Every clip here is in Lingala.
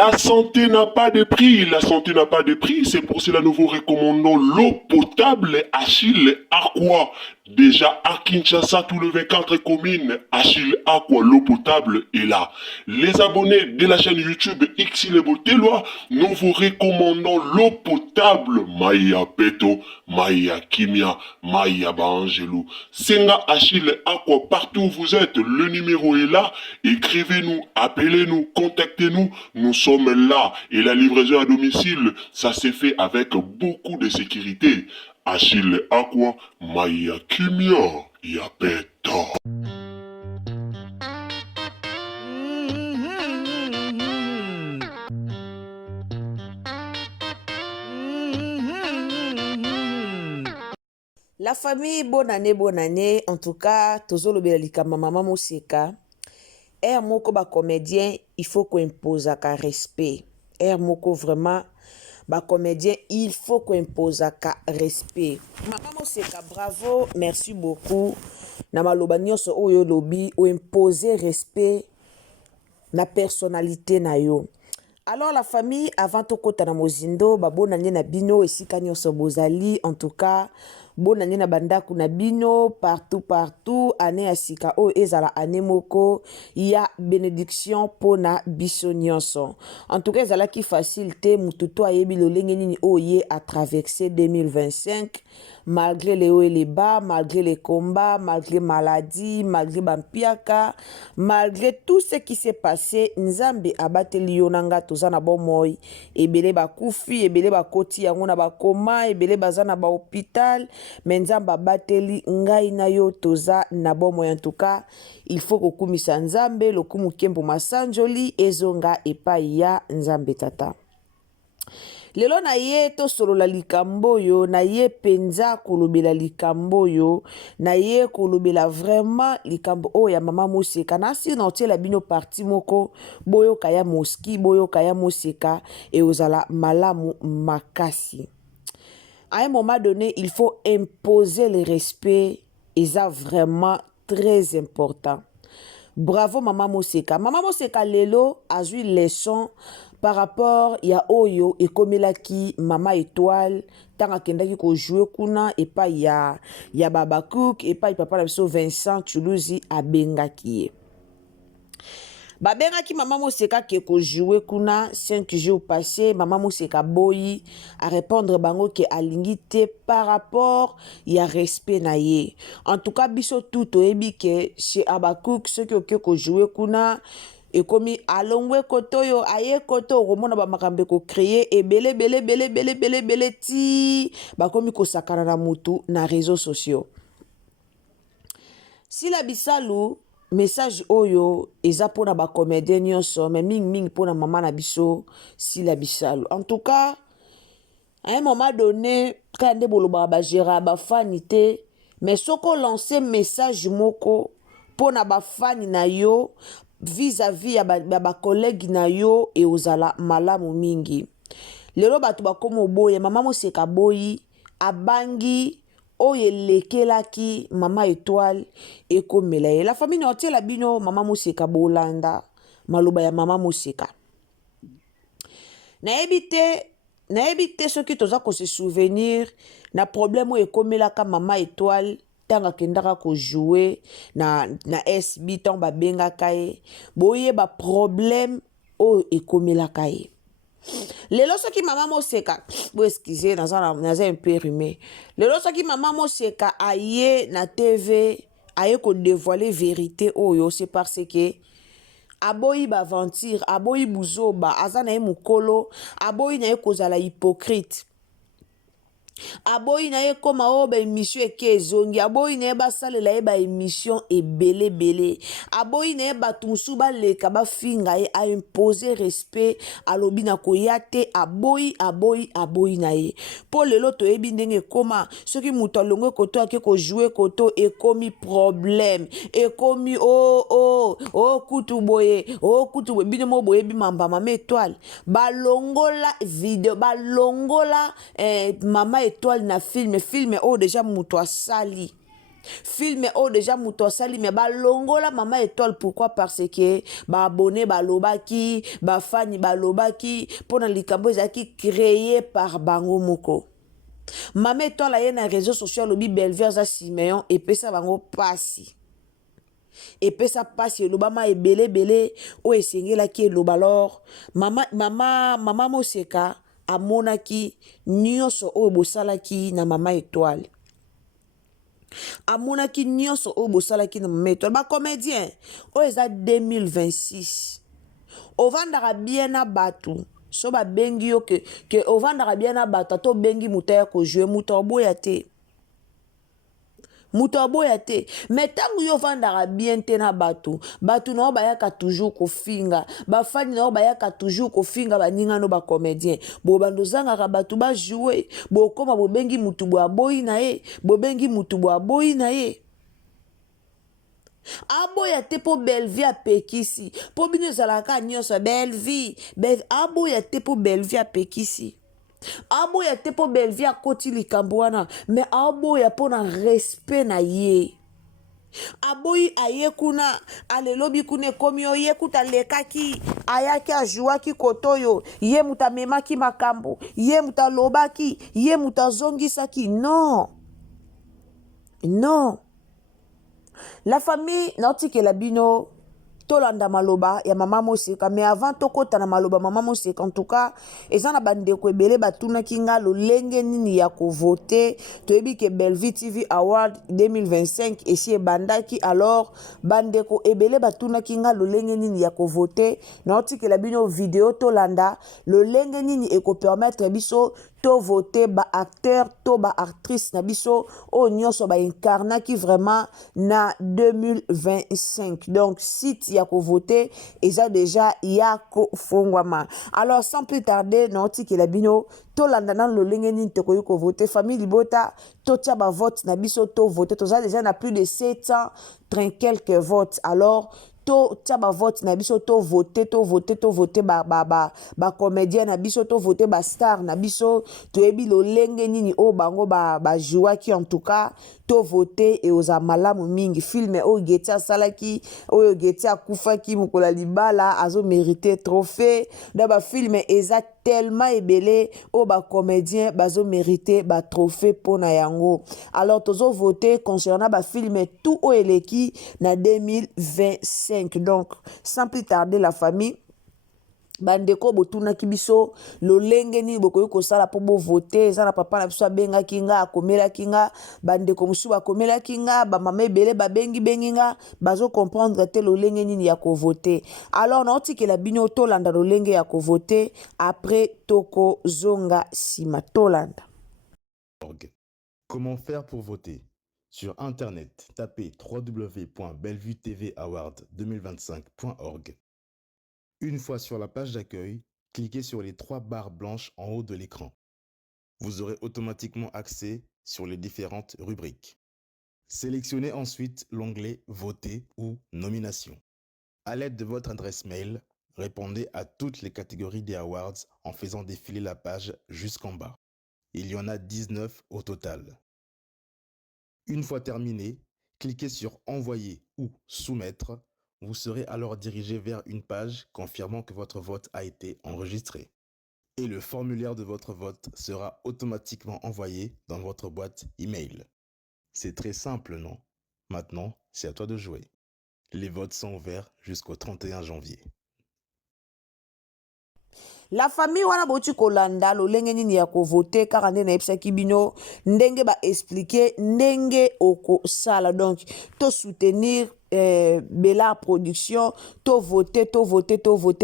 La santé n'a pas de prix, la santé n'a pas de prix, c'est pour cela que nous vous recommandons l'eau potable Achille Aqua. Déjà à Kinshasa, tout le 24 communes, Achille Aqua, l'eau potable est là. Les abonnés de la chaîne YouTube Xile Boteloa, nous vous recommandons l'eau potable Maya Peto, Maya Kimia, Maya Bangelou. Senga Achille Aqua, partout où vous êtes, le numéro est là. Écrivez-nous, appelez-nous, contactez-nous. Nous sommes là et la livraison à domicile, ça s'est fait avec beaucoup de sécurité. Achille Aqua, Maya Kimia, Yapeta. La famille, bonne année, bonne année. En tout cas, Tozolo Belalika, maman Moseka. Moko ba comédien, il faut qu'on impose un respect. Moko vraiment, ba comédien, il faut qu'on impose un respect. Maman Moseka, bravo, merci beaucoup. Na maloba nyonso oyo lobi, o imposer respect na personnalité na yo. Alors la famille, avant to kota na mozindo, ba bonane na bino esika nyonso bozali, en tout cas, bonane na bandaku na bino, partout, ane asika o ezala ane moko, ya bénédiction pona biso nyonso. En tout cas, ezala ki facilité, mututo ayebi lolenge nini oye à traverser 2025, malgré les hauts et les bas, malgré les combats, malgré maladies, malgré bampiaka, malgré tout ce qui s'est passé, nzambe abateli yonanga tozana bon moi, ebele ba kufi, ebele ba koti yango na ba koma, ebele bazana ba hôpital, mais nzambe abateli ngai na yo toza na bon moi. En tout cas, il faut kokumisa nzambe, lokumu kembo masanjoli, ezonga epai ya nzambe tata. Lelo na ye to solo la likambo yo, na ye penza kolobela likambo yo, na ye kolobela vraiment likambo o ya mama Moseka. Na si na otie la bino parti moko, boyo kaya moski, boyo kaya Moseka, et ozala malamu makasi. À un moment donné, il faut imposer le respect, et ça vraiment très important. Bravo Maman Moseka. Maman Moseka lelo a eu leçon par rapport ya oyo et comme la ki Mama Étoile tanga kendaki ko jouer kuna et pas ya Baba Cook et pas papa la biso Vincent Toulouzi a bengaki. Babenga ki Mama Moseka ke ko jouer kuna 5 jours passés, Mama Moseka boyi à répondre bango ke alingi te par rapport ya respect na ye. En tout cas biso tout oyebi ke chez Abakouk ce que ko jouer kuna et comme alongwe koto yo aye koto romona ba makambe ko créer et belé ti ba komi ko sakana na mutu na réseaux sociaux. Si la bisalu message oyo eza pona ba comédien nyonso mais ming pona mama na biso si la bisalu. En tout cas, à un moment donné, quand de boloba ba gérera ba fanité, mais soko lancer message moko pona ba fani na yo vis-à-vis ya ba collègue na yo et ozala malamu mingi. Lelo batu ba komo boye Mama Moseka boyi abangi oye lekelaki Mama Étoile et komela ye. La famille notie la bino Mama Moseka bolanda maloba ya Mama Moseka. Na ebite ce qui toza ko se souvenir na problème e komelaka Mama Étoile tanga kendaka ko jouer na SB ton ba benga kaye boye ba problème o e komelaka ye. Lelo soki Mama Moseka, bo excusez naza un peu rimé. Lelo soki Mama Moseka aye na TV aye ko dévoiler vérité oyo c'est parce que aboyi ba aventure, aboyi buzoba, azana ye mukolo, aboyi na ye kozala hypocrite. Aboyi na ye koma o ba émission eke ezongi, aboyi na ye basalela ye ba émission ebele. Aboyi na ye batu musu baleka bafinga ye a imposer respect alobi na koya te aboyi na ye. Po lelo toyebi ndenge koma soki mutu alongwe koto ake ko jouer koto ekomi problème, ekomi kutu boye bino mo boyebi Mama Étoile balongola video balongola Mama Étoile na film o déjà mutu asali Film o déjà moto asali mais balongola mama étoile. Pourquoi? Parce que ba abonné balobaki, ba fani balobaki pona likambo ezaki créé par bango moko. Mama étoile aye na réseaux sociaux lobi Belver za Simeon epesa bango pasi. Epesa pasi elobama ebele o esengelaki eloba. Alors mama Moseka amonaki nyonso oyo bosalaki na mama étoile. Amonaki nyonso oyo bosalaki na mama étoile. Ba comédien oyo eza 2026 ovandaka bien na batu so babengi yo ke ovandaka bien na batu ato bengi muta ya kojue muta oboya te. Muta oboya te. Mais tangu yo vandaka bien te na batu na yo bayaka toujours kofinga. Bafani na yo bayaka toujours kofinga baningano ba comédien. Bo bandozangaka batu ba jouer. Bo koma bo bengi mutu bo aboyi na ye. Bo bengi mutu bo aboyi na ye. Aboya te po Bellevie apekisi. Po bino ezalaka nyonso Bellevie. Aboya te po Bellevie apekisi. Aboya te po Bellevie akoti likambo wana. Mais aboya po na respect na ye. Aboyi aye kuna alelobi kuna ekomi yo ye kuta lekaki ayaki ajuaki kotoyo ye muta memaki makambo ye muta lobaki ye muta zongisaki. Non. La famille nautikela bino tolanda maloba ya mama Moseka. Mais avant tokota na maloba mama Moseka, en tout cas eza na bandeko ebele batunaki nga lolenge nini ya kovote. Toyebi ke Bellevue TV Award 2025 esi ebandaki. Alors bandeko ebele batunaki nga lolenge nini ya kovote. Nautikela bino video tolanda lolenge nini ekopermettre biso to voter ba acteur to ba actrice na biso o nyonso ba incarnaki vraiment na 2025. Donc site ya ko voter eza déjà ya ko fongwama. Alors sans plus tarder nautikela bino to landa na lolenge nini te ko voter famille libota to tia ba vote na biso to voter toza déjà na plus de 730 quelques votes. Alors to tia ba vote na biso to voter ba comédien na biso to voter ba star na biso toyebi lolenge nini o bango ba jouaki. En tout cas to voter e oza malamu mingi. Film o Geti asalaki oyo Geti akufaki mukola libala azo mériter trophée. Da ba film eza tellement ebele o ba comédien bazo mériter ba trophée pona yango. Alors tozo voter concernant ba film tout o eleki na 2025. Donc sans plus tarder la famille bandeko botunaki biso lolenge nini bokoki kosala po bo voter. Eza na papa na biso abengaki nga akomelaki nga bandeko mosusu bakomelaki nga bamama ebele babengi nga bazo comprendre te lolenge nini ya kovote. Alors naotikela bino tolanda lolenge ya kovote après toko zonga sima tolanda. Comment faire pour voter? Sur internet, tapez www.bellevuetvaward2025.org. Une fois sur la page d'accueil, cliquez sur les 3 barres blanches en haut de l'écran. Vous aurez automatiquement accès sur les différentes rubriques. Sélectionnez ensuite l'onglet Voter ou Nomination. À l'aide de votre adresse mail, répondez à toutes les catégories des awards en faisant défiler la page jusqu'en bas. Il y en a 19 au total. Une fois terminé, cliquez sur Envoyer ou Soumettre. Vous serez alors dirigé vers une page confirmant que votre vote a été enregistré. Et le formulaire de votre vote sera automatiquement envoyé dans votre boîte email. C'est très simple, non? Maintenant, c'est à toi de jouer. Les votes sont ouverts jusqu'au 31 janvier. La famille wana boti kolanda lolenge nini ya kovote kaka nde na yebisaki bino ndenge ba expliquer ndenge oko sala. Donc to soutenir Bella Production to voter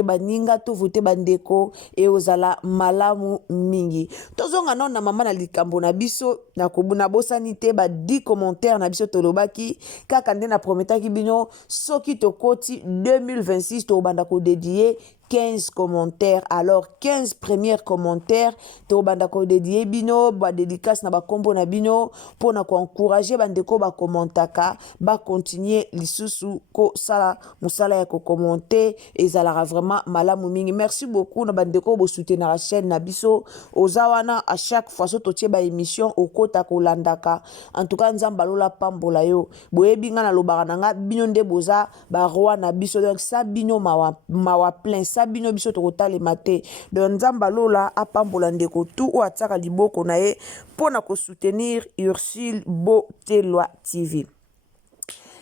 baninga to voter bandeko e ozala malamu mingi. Tozonga non na mama na likambo na biso na kobuna bosani te ba 10 commentaires na biso tolobaki kaka nde na prometaki bino soki tokoti 2026 to banda ko dédier 15 commentaires. Alors 15 premiers commentaires to banda ko dédié bino ba dédicace na ba kombo na bino pona ko encourager bandeko ba commentaka ba continuer lisusu ko sala musala ya ko commenter ezala vraiment malamu mingi. Merci beaucoup na bandeko bo soutenir la chaîne na biso ozawana à chaque fois so totie ba émission okota ko landaka. En tout cas nzamba lola pambola yo boyebi nga na lobaka nanga bino nde boza ba roi na biso donc ça bino mawa plein sabino biso tokotale mate donc nzamba lola apambola ndeko tu o ataka liboko na ye pona ko soutenir Ursule Botelwa TV.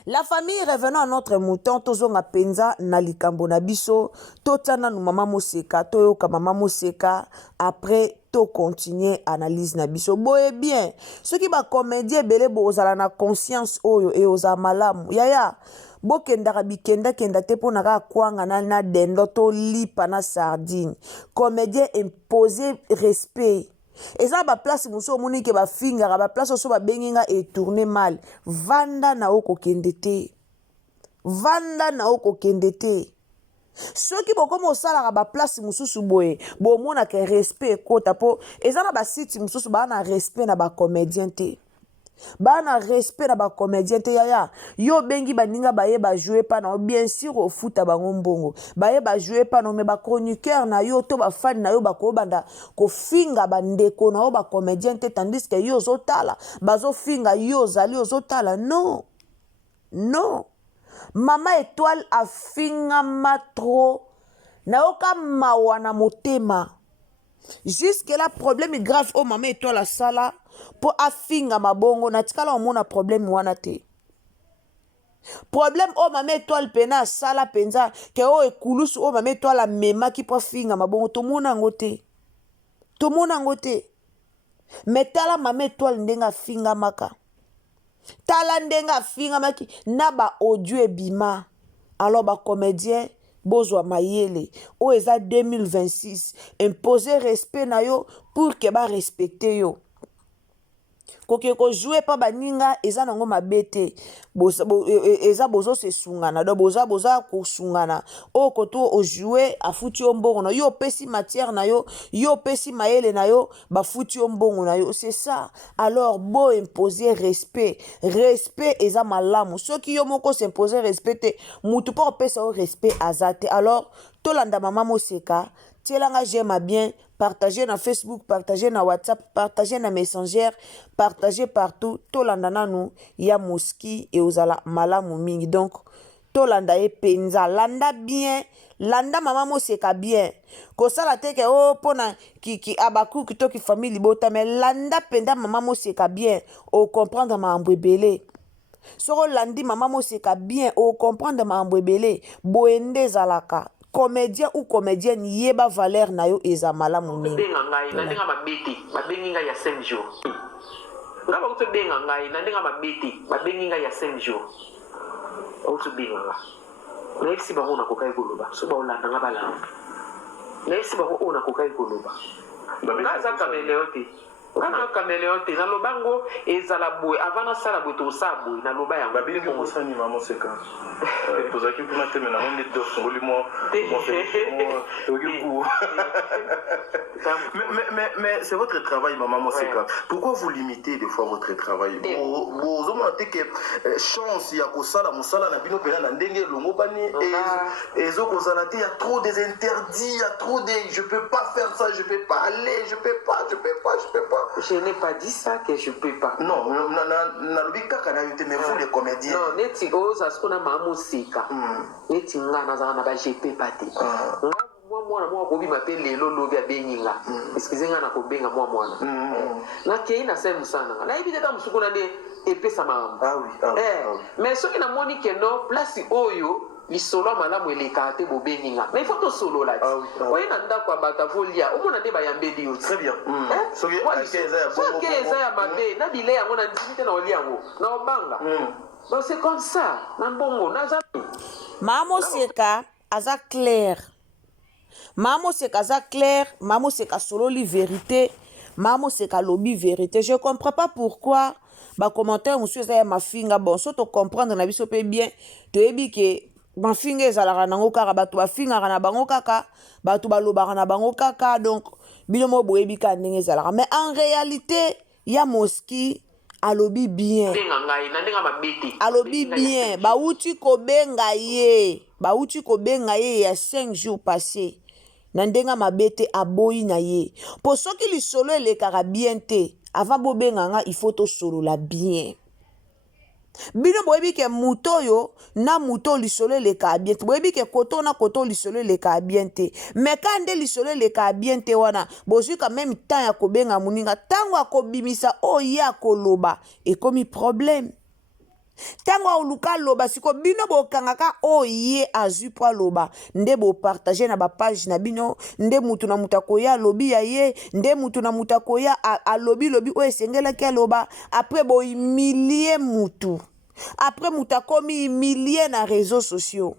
La famille, revenons à notre mouton, tozonga penza na likambo na biso, totana nu mama moseka, toyoka mama moseka, après to continuer analyse na biso. Boye bien, ceux qui ba comédien belé bozala na conscience oyo e oza malamu. Yaya, bokendaka bikenda kenda te po naka kwanga na dendo to lipa na sardine. Comédien imposer respect. Et ça ba place muso moni ke ba finga ba place so ba benginga et tourner mal. Vanda na oko kendete. Vanda na oko kendete. Ceux qui boko mo sala ba place mususu boye, bo mona ke respect kota po ezana ba site mususu ba na respect na ba comédien te. Ba na respect na ba comédien te yaya. Yo bengi baninga baye ba jouer pa na bien sûr au foot bango mbongo. Baye ba jouer pa no me ba chroniqueur na yo to ba fan na yo ba ko banda ko finga bandeko na yo ba comédien te tandis que yo zotala bazo finga yo zali ozotala non. Non. Mama étoile a finga matro na oka mawana motema. Jusque là problème grave au mama étoile la sala pour afinga mabongo na tikala omona problème wana te. Problème au mama étoile pena sala penza ke o ekulusu o mama étoile mema ki po finga mabongo to mona ngote. To mona ngote. Metala mama étoile ndenga finga maka. Tala ndenga finga maki na ba audio ebima. Alors ba comédien bozwa mayele o eza 2026 imposer respect na yo pour que ba respecter yo. Koke ko jouer pa baninga eza nango mabete eza bozo se sungana do boza ko sungana o koto o jouer a futi ombongo na yo pesi matière na yo pesi mayele na yo ba futi ombongo na yo c'est ça. Alors bo imposer respect eza malamu soki yo moko s'imposer respect te mutu pa pesa o respect azate. Alors tolanda mama moseka tielanga j'aime bien, partager na Facebook, partager na WhatsApp, partager na Messenger, partager partout. Tolanda nanu ya moski et ozala malamu mingi. Donc tolanda e penza, landa bien, landa mama moseka bien. Kosala teke o pona ki abaku ki toki famille bota mais landa penda mama moseka bien, o comprendre ma ambrebele. Soro landi mama moseka bien, o comprendre ma ambrebele. Boende zalaka. Comédien ou comédienne yeba valeur na yo eza malamu mingi. Benga ngai na ndenga mabeti babengi ngai ya 5 jours. Ngaba kuto benga ngai na ndenga mabeti babengi ngai ya 5 jours. Auto benga nga. Na esi bango na kokai koloba. So ba olanda nga bala. Na esi bango ona kokai koloba. Ngaza kameleote. Ngana kameleote na lobango ezala boy avana sala boy to sabo na loba yango. Babingi mosani mama seka. Tozaki kuna teme na ngi do ngoli mo mais c'est votre travail maman Moseka. Ouais. Pourquoi vous limitez des fois votre travail? Vous avez que chance ya kosala musala na bino pena na ndenge longo bani et il y a trop des interdits, il y a trop des je peux pas faire ça, je peux pas aller, je peux pas. Je n'ai pas dit ça que je peux pas. Non, na lobika kana yote mais vous les comédiens. Non, neti oza skona mama Moseka. Neti nga na zana ba GP pati. Moi ko bi m'appelle lelo lobi abenginga. Excusez-moi na ko benga moi. Na kei na sema sana. Na ibite ta musukuna de epesa mama. Ah oui. Mais soki na moni que non place oyo lisolo malamu eleka te bobenginga. Mais il faut to solo là. Oye na ndako abata volia. Omona de bayambeli yo. Très bien. Soki akeza ya bongo. Soki eza ya mabe na bile yango na ndimite na oliango. Na obanga. Donc c'est comme ça. Na bongo na za. Mama Moseka aza clair. Mama Moseka aza clair, Mama Moseka solo li vérité, Mama Moseka lobby vérité. Je comprends pas pourquoi ba commentaire monsieur ça ma finga bon so to comprendre na biso pe bien to ebi ke bafinga ezalaka nango kaka bato bafingaka na bango kaka bato balobaka na bango kaka donc bino mo boyebi ka ndenge ezalaka mais en réalité ya Moski alobi bien alobi bien bauti kobenga ye ya 5 jours passé na ndenga mabete aboyi na ye po soki lisolo elekaka bien te avant bobenga nga il faut to solola bien bino boyebi ke muto yo na muto lisolo eleka bien te boyebi ke koto na koto lisolo eleka bien te mais ka nde lisolo eleka bien te wana bozwi quand même temps ya kobenga muninga tango akobimisa oye akoloba ekomi problème tango auluka loba siko bino bokangaka oye azwi po aloba nde bopartage na bapage na bino nde mutu na mutu akoya alobi ya ye nde mutu na mutu akoya alobi lobi oyo esengelaki aloba apres bohumilie mutu après mutu akomi humilie na réseaux sociaux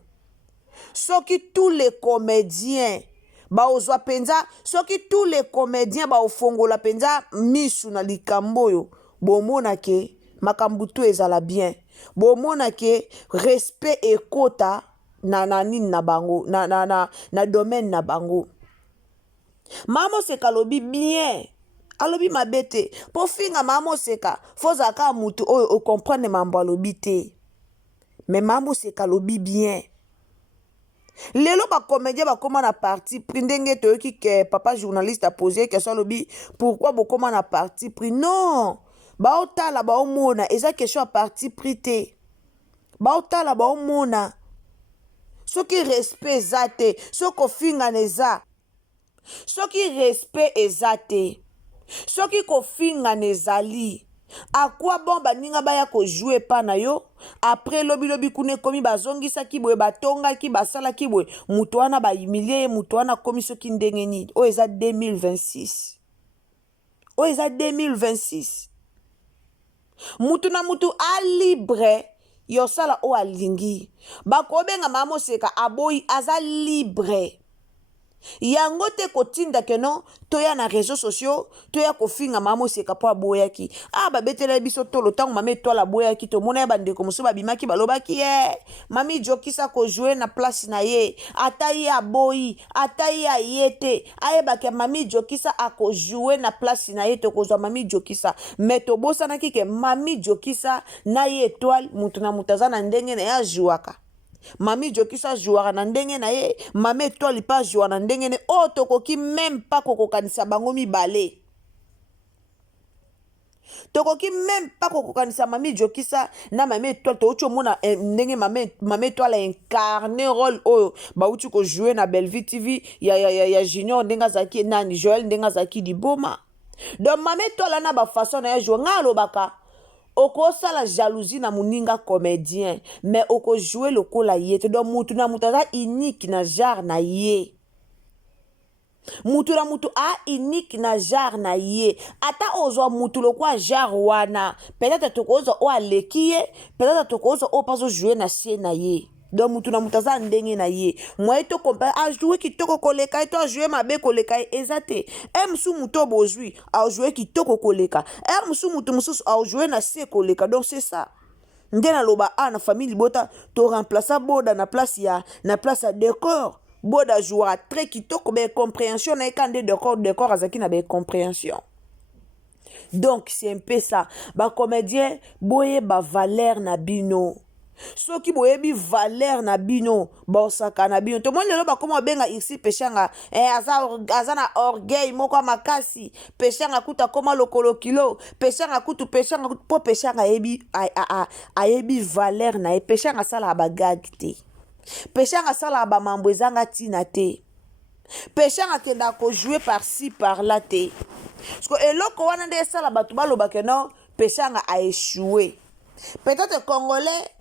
soki tous les comédiens baozwa penza soki tous les comédiens baofongola penza misu na likambo oyo bomona ke makambo tu ezala bien bomona ke respect ekota na nini na bango na domaine na bango Mama Moseka alobi bien alobi mabete po finga Mama Moseka fozaka mutu oyo o comprendre mambo alobi te mais Mama Moseka alobi bien lelo ba comédien ba koma na parti pris ndenge toyoki ke papa journaliste a posé question alobi pourquoi bokoma na parti pris non baotala baomona eza question ya parti pris te baotala baomona soki respect eza te soki ofingana eza soki respect eza te soki kofingana ezali akwa bon baninga baya kojouer pa na yo après lobi kuna ekomi bazongisaki boye batongaki basalaki boye mutu wana bahumilie ye mutu wana komi soki ndenge nini oyo eza 2026 oyo eza 2026 mutu na mutu alibre yosala o alingi bakobenga Mama Moseka aboyi aza libre yango te kotinda ke non toya na réseaux sociaux toya kofinga Mama Moseka po aboyaki babetela biso tolo tango mama etoile aboyaki tomona ya bandeko mosusu babimaki balobaki mami jokisa kojoue na place na ye ata ye aboyi ata ye aye te ayebake mami jokisa akojoue na place na ye tokozwa mami jokisa mais tobosanaki ke mami jokisa na ye etoile mutu na mutu aza na ndenge na ye ajuaka mami jokisa jouara na ndenge na ye mami etoile pa jouara na ndenge ne o tokoki même pas kokokanisa bango mibale tokoki même pas kokokanisa mami jokisa na mami etoile touti omona ndenge mami etoile incarné rôle oyo bauti kojouer na Bellevue TV ya junior ndenge azalaki nani Joël ndenge azalaki liboma donc mami etoile na bafaçon na ye jouer nga alobaka oko la jalousie na muninga comédien mais oko jouer lokola ye te donc mutu na mutu aza unique na genre na ye mutu na mutu a unique na genre na ye ata ozwa mutu lokwa genre wana peut-être tokozwa o aleki ye peut-être tokozwa o paso jouer na sie na ye donc mutu na mutu aza ndenge na ye moi to compare a jouer kitoko koleka et to jouer mabe koleka eza te musu mutu bozwi a jouer kitoko koleka musu mutu mususu a jouer na sie koleka donc c'est ça ndena loba na famille libota to remplacer boda na place ya décor boda jouera très kitoko be compréhension na ekande décor azaki na be compréhension donc c'est un peu ça ba comédien boye ba valeur na bino soki boyebi valeur na bino bosaka na bino to moni lelo bakoma benga ici peshanga aza na orgueil moko makasi peshanga kuta koma lokolo kilo peshanga kutu po peshanga ayebi valeur na peshanga sala bagag te peshanga sala ba mambo ezanga tina te peshanga tenda ko jouer par ci par là te parce que eloko wana nde sala batu balobaka non peshanga a échoué peut-être congolais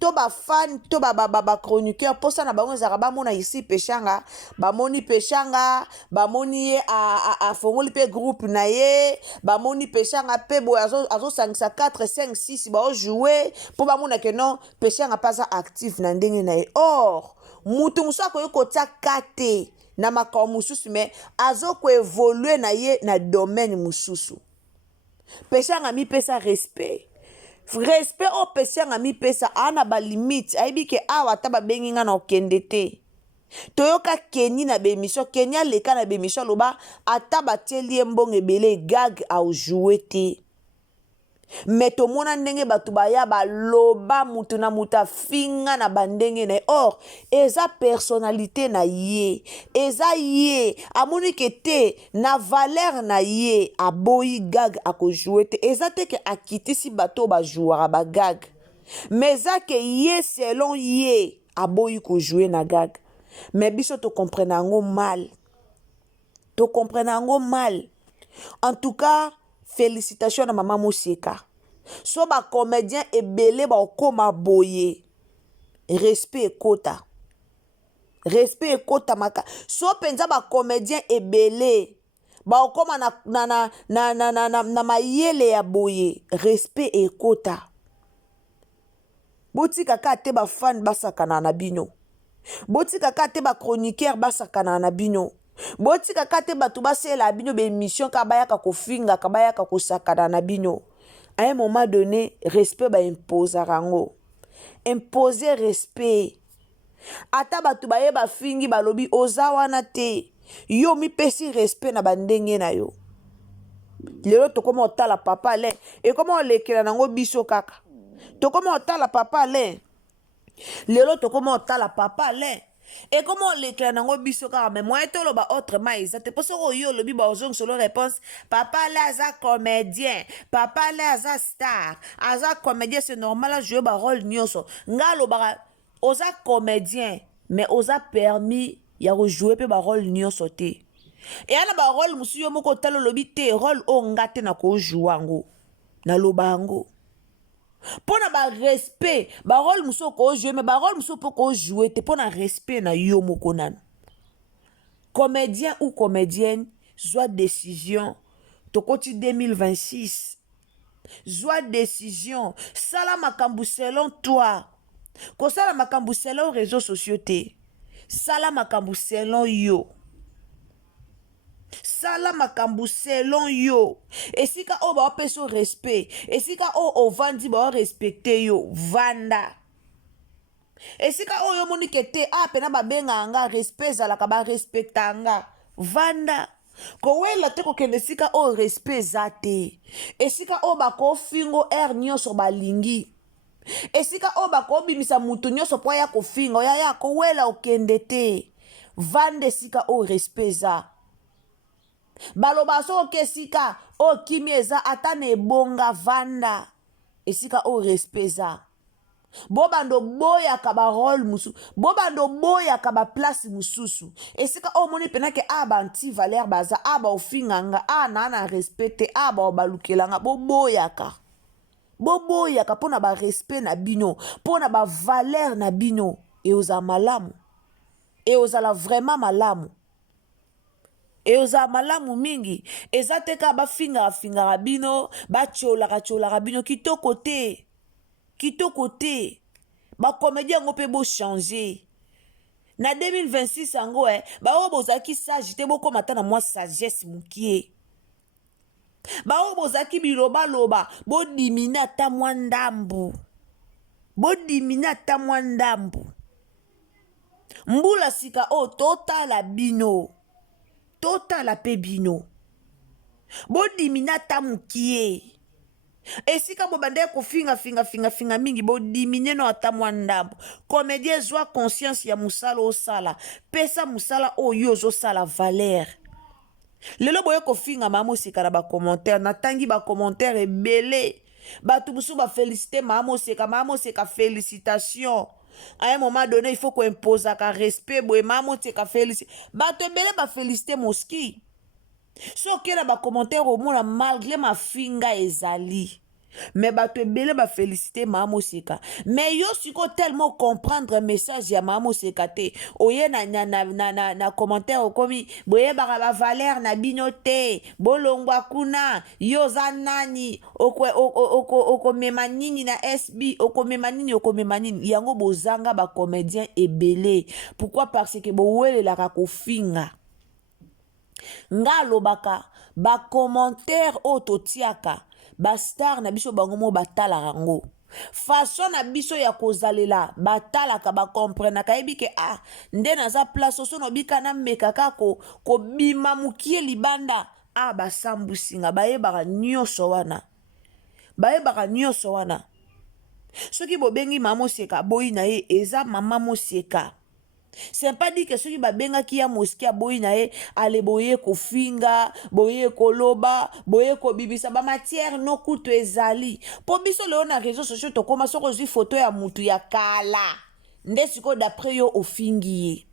to ba fan to ba chroniqueur posa na bango ezaka bamona ici peshanga bamoni peshanga bamoni ye a fongoli pe groupe na ye bamoni peshanga pe boy azosangisa 4 5 6 baojouer po bamona ke non peshanga pas actif na ndenge na ye or mutu musu akoki kotia kate na makambo mususu me azokoevolue na ye na domaine mususu peshanga mipesa respect respect opesi yanga mipesa ana ba limite ayebi ke awa ata babengi nga na okende te toyoka Keni na bemission Keni aleka na bemission loba ata batieli ye mbongo ebele gag aojoue te me tomona ndenge bato baya baloba mutu na mutu afinga na bandenge na ye or eza personnalité na ye eza ye amoni ke te na valeur na ye aboyi gag akojoue te eza te ke akitisi bato bajouara bagag me eza ke ye selon ye aboyi kojoue na gag me biso tocomprene yango mal en tout cas félicitations na mama Moseka so ba comédien ebele ba okoma boye respect ekota maka so penza ba comédien ebele ba okoma na mayele ya boye respect ekota botika ka te ba fan basakana na bino botika ka te ba chroniqueur basakana na bino botika ka te bato basela bino be émission ka bayaka kofinga ka bayaka kosakana na bino. À un moment donné, respect ba imposer rango. Imposer respect. Ata batu baye ba fingi balobi oza wana te. Yo mi pesi respect na bandenge na yo. Lelo to komo otala papa le. E komo olekela nango biso kaka. To komo otala papa le. Lelo to komo otala papa le. Et comment on l'éclaire dans le biso car mais moi et le ba autrement ils étaient pas sur yo le bi ba ozong solo réponse papa là za comédien papa là za star aza comédien c'est normal à jouer ba rôle nyoso ngalo ba oza comédien mais oza permis ya rejouer pe ba rôle nyoso te et ana ba rôle musu yo moko talo lobi te rôle o ngate na ko jouango na lobango. Pour na respect, barol muso ko jouer mais barol muso po ko jouer te pour na respect na yo moko nan. Comédien ou comédienne, soit décision to koti 2026. Soit décision, sala makambu selon toi. Ko sala makambu selon réseaux sociaux te. Sala makambu selon yo. Sala makambu selon yo. Et si ka o ba peso respect. Et si ka o vandi ba respecter yo. Vanda. Et si ka o yo monike te. Pena ba benga anga respect zalaka ba respectanga. Vanda. Ko wela te ko kende si ka o respect zate. Et si ka o ba ko fingo nyoso ba lingi. Et si ka o ba ko bimisa mutu nyoso po ya ko fingo. Ya ko wela o kende te. Vande si ka o respect za. Baloba so kesika o kimieza atane bonga vanda esika o respeza bobando boya ka ba rôle musu bobando boya ka ba place mususu esika o moni penake aba anti valeur baza aba ofinganga na respecte aba obalukelanga boboya ka pona ba respect na bino pona ba valeur na bino e oza malamu e ozala vraiment malamu. Et oza malamu mingi eza teka ba finga rabino ba chola rabino kitoko te ba comédien ngo pe bo changer na 2026 ango ba o bozaki sage te boko mata na moi sagesse mukie ba o bozaki biloba loba bo dimina ta mwandambu mbula sika o totala bino total pe bino bodimina tamukie esika bobande ko finga mingi bodimine no atamwa ndambo comédien zwa conscience ya musala osala pesa musala oyo zo sala valeur lelo boye ko finga mama Moseka na ba commentaire natangi ba commentaire ebele batu busu ba féliciter mama Moseka félicitations. À un moment donné, il faut qu'on impose un respect. Maman, tu as félicité. Tu as félicité Moski. So, qu'il y a des commentaires au monde, malgré ma finga ezali. Mais tu as félicité Maman Moseka. Mais yo, si tu tellement comprendre un message ya Maman Moseka te. Oye na commentaire au komi. Boye ba valeur na binote. Bolongwa kuna. Yo zanani. Oko memanini na SB. Oko memanini. Yango bozanga ba comédien ebele. Pourquoi? Parce que bowele la kakofinga. Nga lobaka ba commentaire ototiaka bastar na biso bango mo batala rango façon na biso ya kozalela batalaka bakomprenaka yebi ke nde naza place oso nobika na meka kako kobima mukie libanda basambusinga bayebaka nyonso wana soki bobengi mama Moseka boyi na ye eza mama Moseka. C'est pas dit que ceux qui babenga ki ya mosquée boyi na ye ale boye ko finga boye ko loba boye ko bibisa ba matière no kutu ezali po biso leo na réseaux sociaux to koma soko zwi photo ya mutu ya kala nde siko d'après yo ofingi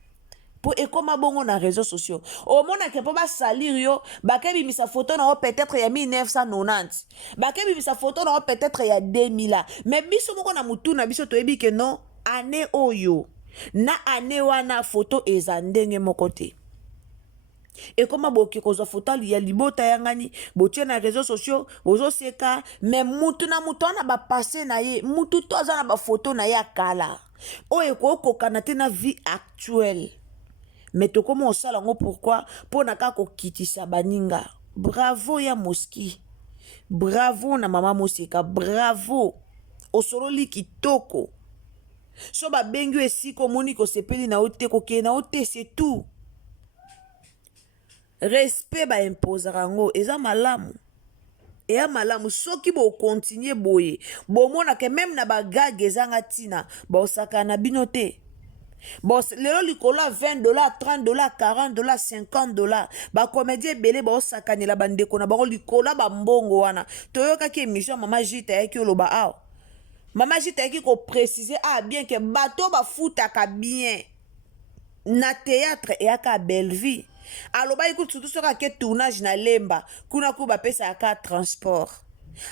po ekoma bongo na réseaux sociaux omona ke po ba salir yo bakebimisa photo na peut-être ya 1990 bakebimisa photo na peut-être ya 2000 mais biso moko na mutu na biso to yebi ke non année oyo na ane wana photo eza ndenge moko te ekoma boki kozwa photo ya libota yangani botie na réseaux sociaux bozoseka mais mutu na mutu wana bapase na ye mutu to aza na bafoto na ye akala oyo ekokokana te na vie actuelle mais tokoma osala ngo pourquoi mpona kaka kokitisa baninga. Bravo ya moski, bravo na mama Moseka, bravo osololi kitoko. So babengi esiko moni ko sepeli na ote ko ke na ote c'est tout. Respect ba impose rango eza malamu. Ea malamu soki bo continuer boye. Bo mona ke même na bagage ezanga tina ba osaka na binote. Bon lelo likolo $20, $30, $40, $50 ba comédien belé ba osaka ni la bandeko na ba likolo ba mbongo wana. Toyoka ki émission mama Jita yaki oloba Mama Jita yaki ko préciser bien que bateau ba futaka bien na théâtre et aka Belleville. Aloba écoute surtout sur que tournage na lemba kuna ku ba pesa aka transport.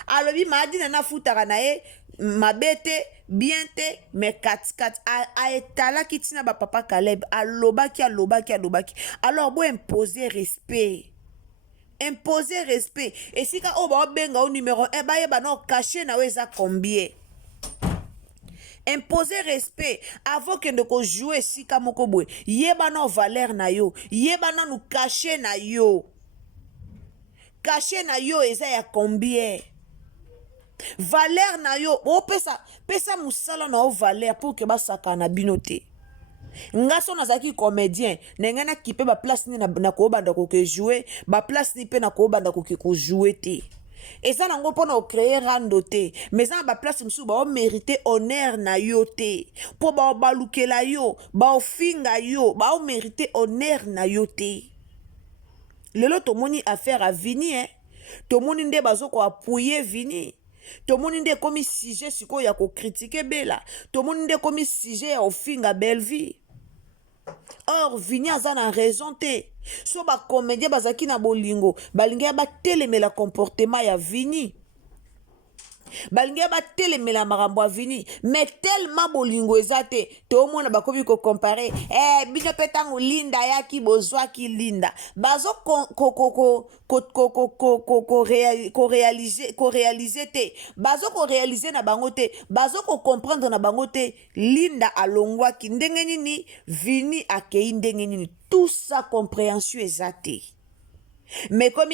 Alobi madi na futaka na e mabete bien te mais 4 a etala kitina ba papa Caleb alobaki. Alors bo imposer respect. Imposer respect. Et si ka ba benga au numéro 1 ba yeba no caché na weza combien. Imposer respect avant que ndeko jouer si kamoko boy yeba no valeur na yo yeba no nu caché na yo eza ya combien valeur na yo pesa musala na o valeur pour que basaka na binote ngaso nazaki comédien nengana kipe ba place ni na ko banda ko ke jouer ba place ni pe na ko banda ko ke ko jouer te. Et ça n'a pas créé randoté mais ça ba place msu ba mériter honneur na yo te po ba baluke la yo ba finga yo ba mériter honneur na yo te. Lelo to moni affaire à Vini to moni nde bazoko appuyer Vini to moni nde komi sujet siko ya ko critiquer Bella to moni nde komi sujet ya ofinga Belleville. Or Vini aza na raison te so ba comédien bazaki na bolingo balinga ba telemela comportement ya Vini balinga ba telemela marambo ya Vini mais tellement bolingo ezate to mona bakobi ko comparer bino petango linda yaki bozwa ki linda bazo réaliser te bazo ko réaliser na bango te bazo ko comprendre na bango te linda alongwa ki ndenge nini Vini akei ndenge nini tout ça compréhension ezate. Mais comme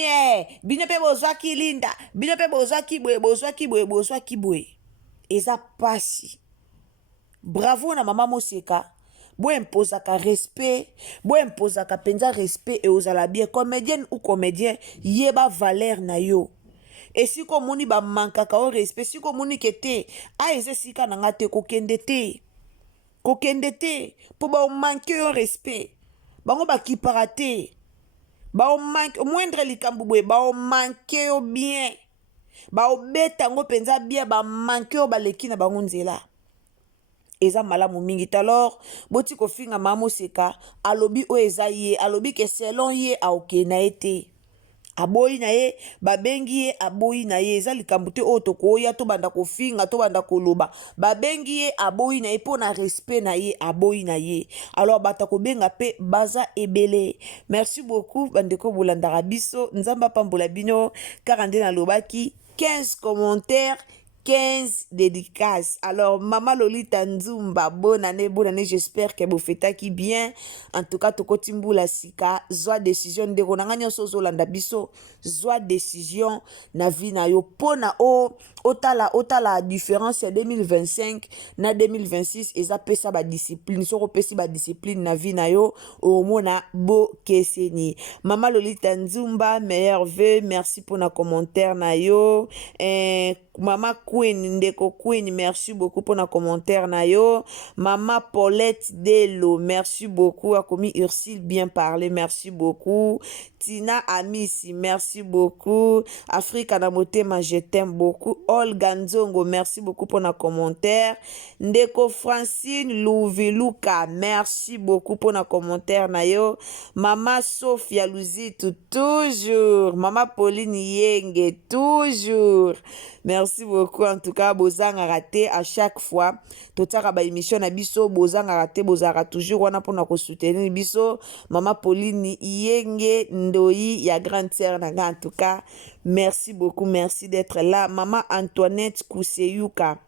bino pe bozwa ki linda bino pe bozwa ki boye eza pasi. Bravo na mama Moseka bo imposaka respect bo imposaka penza respect et ozala bien comédienne ou comédien yeba valeur na yo. Et si ko moni ba mankaka o respect si ko moni kete eze sika na ngate kokende te po ba manke yo respect bango ba kiparate ba o manque moindre likambu boye ba o manque yo bien ba o beta ngo penza bien ba manque yo baleki na bango nzela eza malamu mingi. Alors boti ko finga mama Moseka alobi o eza ye alobi ke selon ye a oke na ete aboyi na ye babengi ye aboyi na ye eza likambu te o to koya to banda ko finga to banda ko loba babengi ye aboyi na ye po na respect na ye aboyi na ye. Alors bata ko benga pe baza ebele. Merci beaucoup bandeko bolandaka biso nzamba pambola bino 42 na lobaki 15 commentaires 15 dédicaces. Alors, Maman Lolita Nzumba, bonne année, j'espère que vous faites qui bien. En tout cas, toko timbula sika, zoa décision de ronanganyo sozo landa biso, zoa décision na vie na yo pona otala différence 2025 na 2026 eza pesa ba discipline, soko pesi ba discipline na vie na yo omona bo keseni. Maman Lolita Nzumba, meilleur vœu, merci pour na commentaire na yo. Maman Queen, Ndeko Queen, merci beaucoup pour nos commentaires na yo. Maman Paulette Delo, merci beaucoup. A commis Ursule, bien parlé, merci beaucoup. Tina Amisi, merci beaucoup. Africa Namotema, je t'aime beaucoup. Olga Nzongo, merci beaucoup pour nos commentaires. Ndeko Francine Louviluka, merci beaucoup pour nos commentaires na yo. Maman Sophia Luzitu, toujours. Maman Pauline Yenge, toujours. Merci beaucoup. En tout cas, bozanga raté à chaque fois. Totaka ba émission na biso bozanga raté bozara toujours wana pour na ko soutenir biso. Maman Pauline Yenge Ndoi ya grande sœur na en tout cas. Merci beaucoup, merci d'être là. Maman Antoinette Kouseyuka.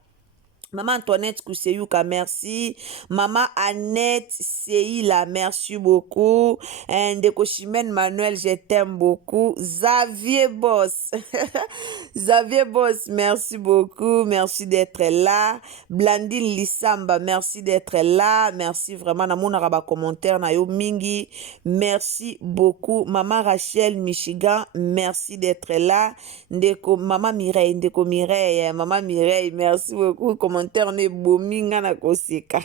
Maman Antoinette Kouseyuka, merci. Maman Annette Seila, merci beaucoup. Ndeko Chimène Manuel, je t'aime beaucoup. Xavier Boss. Xavier Boss, merci beaucoup. Merci d'être là. Blandine Lissamba, merci d'être là. Merci vraiment. Na mon araba commentaire na yo mingi. Merci beaucoup. Maman Rachel Michigan, merci d'être là. Ndeko Maman Mireille, Ndeko Mireille, Maman Mireille, merci beaucoup. Ne bominga na koseka.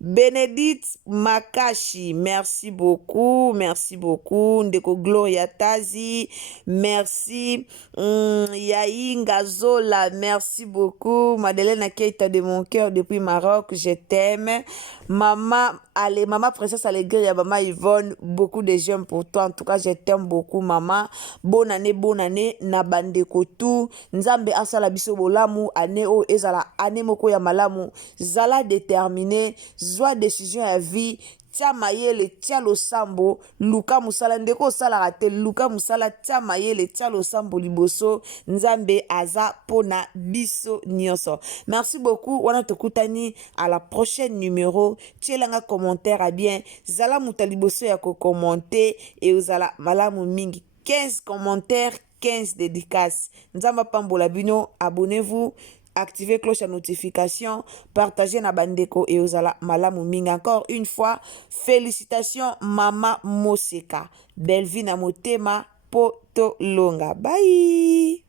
Bénédicte Makashi, merci beaucoup, merci beaucoup. Ndeko Gloria Tazi, merci. Yainga Zola, merci beaucoup. Madeleine Keita de mon cœur depuis Maroc, je t'aime. Maman, allez, maman princesse Allegria, maman Yvonne, beaucoup de j'aime pour toi. En tout cas, je t'aime beaucoup, maman. Bonne année, na bandeko tout. Nzambe asala biso bolamu, année o ezala année moko ya malamu. Zala déterminé, zwa décision ya vie. Tia mayele, tia lo sambo, luka musala ndeko sala rate, luka musala tia mayele, tia lo sambo liboso, nzambe aza pona biso nyonso. Merci beaucoup, wana tokutani à la prochaine numéro. Tielanga commentaire à bien, zala muta liboso ya ko commenter et uzala malamu mingi. 15 commentaires, 15 dédicaces. Nzamba pambola bino, abonnez-vous. Activez cloche à notification, partagez na bandeko et ozala malamu mingi. Encore une fois, félicitations Mama Moseka. Belle vie na motema poto longa. Bye.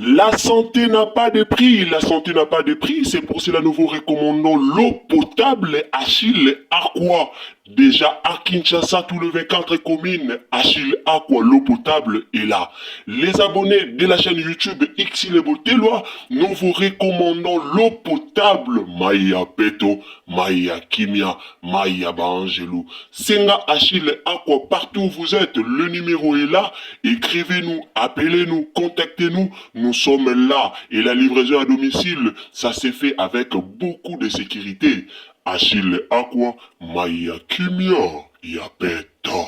La santé n'a pas de prix, la santé n'a pas de prix, c'est pour cela nous vous recommandons l'eau potable Achille Aqua. Déjà à Kinshasa, tous les 24 communes, Achille Aqua, l'eau potable est là. Les abonnés de la chaîne YouTube Xile Botelwa, nous vous recommandons l'eau potable Maya Peto, Maya Kimia, Maya Bangelou. Senga Achille Aqua, partout où vous êtes, le numéro est là. Écrivez-nous, appelez-nous, contactez-nous, nous sommes là. Et la livraison à domicile, ça s'est fait avec beaucoup de sécurité. Achille Aqua, Maya Kimia, Yapeto.